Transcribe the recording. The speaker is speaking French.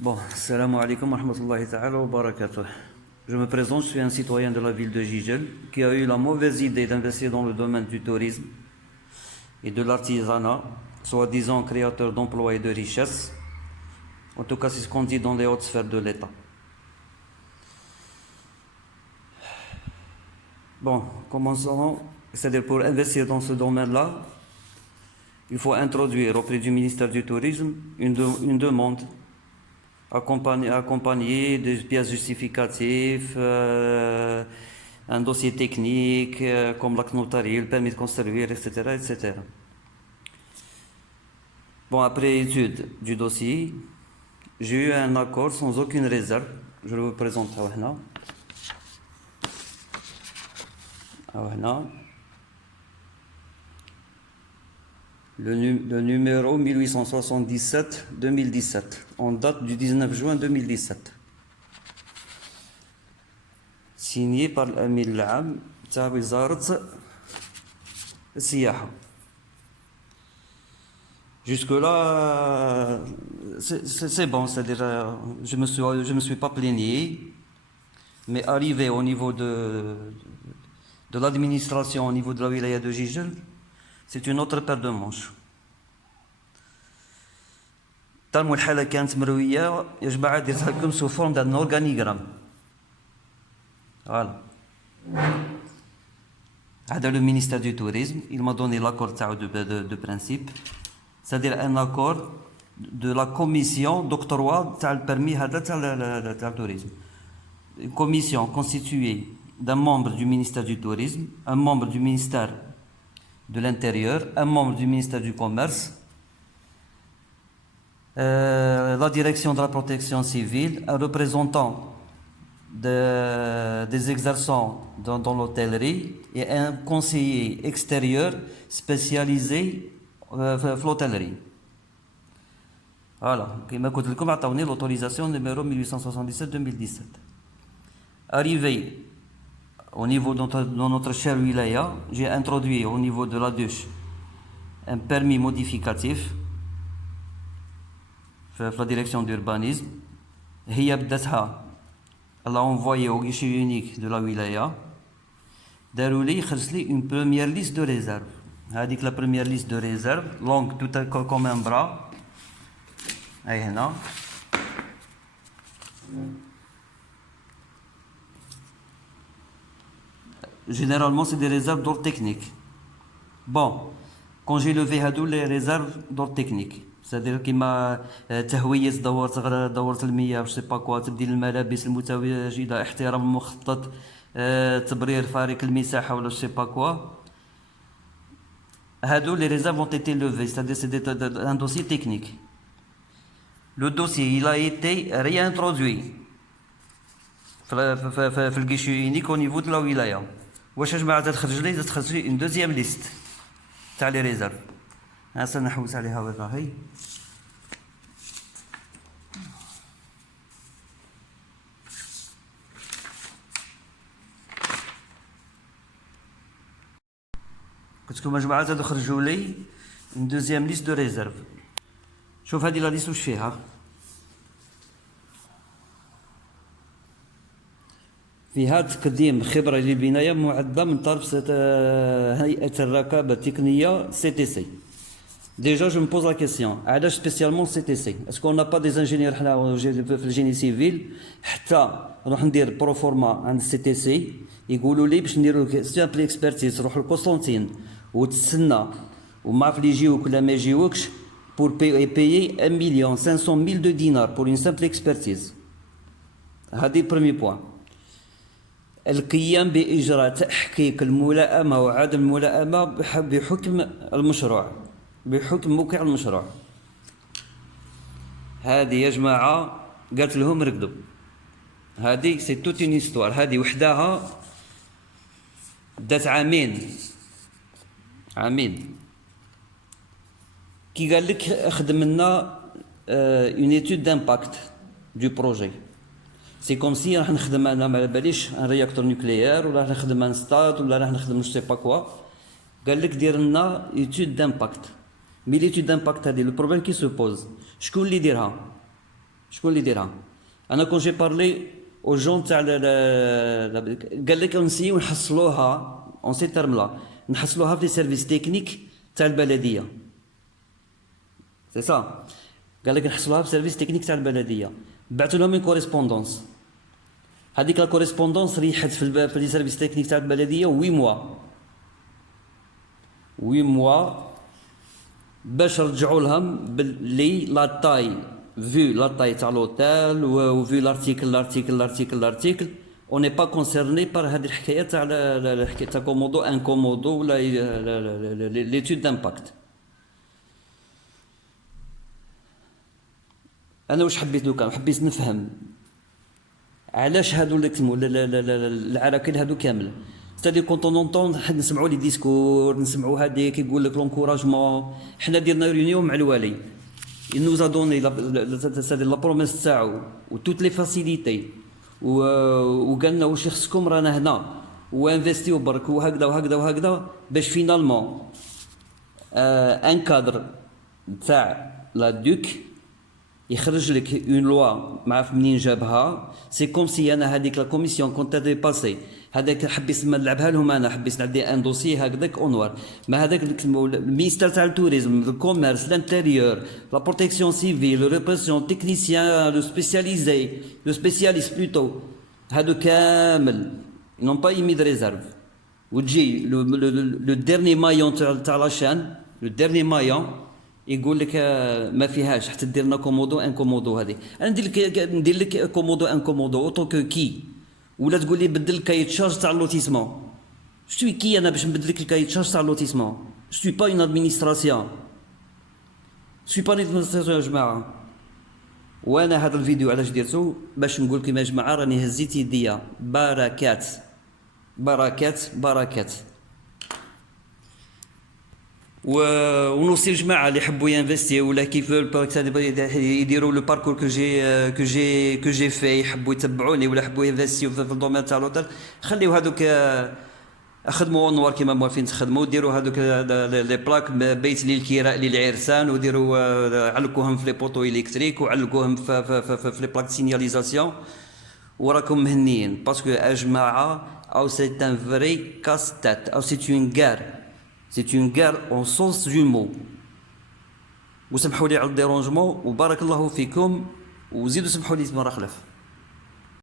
Bon, salam alaikum wa rahmatullahi ta'ala wa barakatuh. Je me présente, je suis un citoyen de la ville de Gigel qui a eu la mauvaise idée d'investir dans le domaine du tourisme et de l'artisanat, soi-disant créateur d'emplois et de richesses. En tout cas, c'est ce qu'on dit dans les hautes sphères de l'État. Bon, commençons. C'est-à-dire pour investir dans ce domaine-là, il faut introduire auprès du ministère du Tourisme une demande accompagnée de pièces justificatives, un dossier technique comme l'acte notarié, le permis de construire, etc., etc. Bon, après étude du dossier, j'ai eu un accord sans aucune réserve. Je le vous présente maintenant. Voilà. Le numéro 1877-2017, en date du 19 juin 2017. Signé par l'Amir al-Am تاع وزارة السياحة. Jusque-là, c'est bon, c'est-à-dire je me suis pas plaigné, mais arrivé au niveau de l'administration, au niveau de la wilaya de Gigel, c'est une autre paire de manches. تم الحالة كانت مروية يا جماعة درتها لكم sous forme d'un organigramme. Voilà. هذا le ministère du tourisme, il m'a donné l'accord de principe, c'est-à-dire un accord de la commission d'octroi تاع permis هذا تاع tourisme. Une commission constituée d'un membre du ministère du tourisme, un membre du ministère de l'Intérieur, un membre du ministère du Commerce, la direction de la protection civile, un représentant des exerçants dans l'hôtellerie et un conseiller extérieur spécialisé l'hôtellerie. Voilà, comme je vous l'ai dit, l'autorisation numéro 1877-2017. Arrivé au niveau de notre chère wilaya, j'ai introduit au niveau de la douche un permis modificatif في la direction d'urbanisme. هي بداتها elle a envoyé au guichet unique de la wilaya. داروا لي خرج لي une première liste de réserve. هذيك la première liste de réserve longue tout comme un bras. هاي هنا. Généralement, c'est des réserves d'ordre technique. Bon, quand j'ai levé les réserves d'ordre technique, c'est-à-dire كيما تهوية دورة المياه je sais pas quoi, تبديل الملابس المتواجدة، احترام المخطط، تبرير فارق المساحة ولا je sais pas quoi. Les réserves ont été levées, c'est-à-dire c'est un dossier technique. Le dossier, il a été réintroduit في الجيشي unique au niveau de la wilaya. واش جماعة تخرج لي une deuxième liste تاع لي ريزيرف. هسه نحوس عليها وين راهي. قلت لكم يا جماعة تخرجوا لي une deuxième liste de réserve. شوف هذه لا ليست واش فيها. فيها تقديم خبرة للبناية معدة من طرف هيئة الرقابة التقنية CTC. Déjà, je me pose la question, علاش spécialement CTC? Est-ce qu'on n'a pas des ingénieurs حنا في الجيني سيفيل حتى نروح ندير بروفورما عند CTC يقولوا لي باش نديروا لك سامبل اكسبرتيز تروح لقسطنطين وتستنى وما عرف لي يجيوك ولا ما يجيوكش pour payer 1,5 million de dinars pour une simple expertise. هذه premier point. القيام بإجراء تحقيق الملائمة وعدم الملائمة بحكم المشروع، بحكم موقع المشروع. هذه يا جماعة قالت لهم ركضوا. هذه سي توت اون هيستوار، هذه وحدها دات عامين كي قال لك خدم لنا اون ايتود دامباكت دو بروجي. سي كوم سي راح نخدم انا ما على باليش ان رياكتور نوكليير ولا راح نخدم ان ستاد ولا راح نخدم جو سي با كوا. قال لك دير لنا ايتود دامباكت. مي ليتود دامباكت هذه لو بروبليم كي سو بوز شكون اللي يديرها؟ شكون اللي يديرها؟ انا كون جي بارلي او جون تاع قال لك نسيو نحصلوها اون سي تيرم لا، نحصلوها في سيرفيس تكنيك تاع البلديه. سي سا، قال لك نحصلوها في سيرفيس تكنيك تاع البلديه، بعثوا لهم من كوريسبوندونس. هذيك لا كوريسبوندونس ريحت في لي سيرفيس تكنيك تاع البلديه 8 موا 8 موا باش رجعوا لهم باللي لا تاي vu la taille تاع l'hôtel ou vu l'article on n'est pas concerné par هذه الحكايه تاع الحكايه تاع كومودو انكومودو ولا l'étude d'impact. انا واش حبيت دوكا، حبيت نفهم علاش هادو اللي كتموا العراكل هادو كامل. ستادي كونت نونطون نسمعوا لي ديسكور، نسمعوا هذيك يقول لك لونكوراجمون. حنا درنا ريونيون مع الوالي، il nous a donné la promesse تاعو و toutes les facilités وقالنا واش خصكم رانا هنا وانفستيو برك وهكذا وهكذا وهكذا باش فينالمون ان كادر تاع لا دوك يخرج لك اون لوا. ما عرف منين جابها. سي كوم سي انا هذيك لا كوميسيون كنت ديباسي هذاك حبيت نلعبها لهم، انا حبيت نعدي ان دوسي هكذاك اونوار. ما هذاك المينستر تاع التوريزم، الكوميرس، الانتيريور، لا بروتيكسيون سيفيل، لو ريبريسيون، تكنيسيان، لو سبيسياليزي، لو سبيسياليست بلوتو، هادو كامل نون با يمي دو ريزيرف. وتجي لو ديرني مايون تاع لاشان، لو ديرني مايون يقول لك ما فيهاش حتى دير لنا كومودو ان كومودو. هذه انا ندير لك كومودو ان كومودو اوتو كو كي، ولا تقول لي بدل الكاي تشارج تاع اللوتيسمون. شتوي كي انا باش نبدل لك الكاي تشارج تاع اللوتيسمون؟ شتوي با اون ادمينستراسيون، شتوي با اون ادمينستراسيون يا جماعه. وانا هذا الفيديو علاش درتو؟ باش نقول لكم يا جماعه راني هزيت يديا بركات بركات بركات. ونوصي الجماعه اللي يحبوا ينفستي ولا كيف يديروا لو باركور كو جي في، يحبوا يتبعوني ولا يحبوا ينفستيو في الدومين تاع لوطيل، خليو هذوك خدموا اونوار كيما موالفين تخدموا، ديروا هذوك لي بلاك بيت للكراء للعرسان، وديروا علقوهم في لي بوطو الكتريك وعلقوهم في لي بلاك سينياليزاسيون، وراكم مهنيين. باسكو يا جماعه او سي ان فري كاس تات او سي اون غار. C'est une guerre en sens du mot. وسمحوا لي على الديرونجمون وبارك الله فيكم، وزيدوا سمحوا لي اسم راه خلف.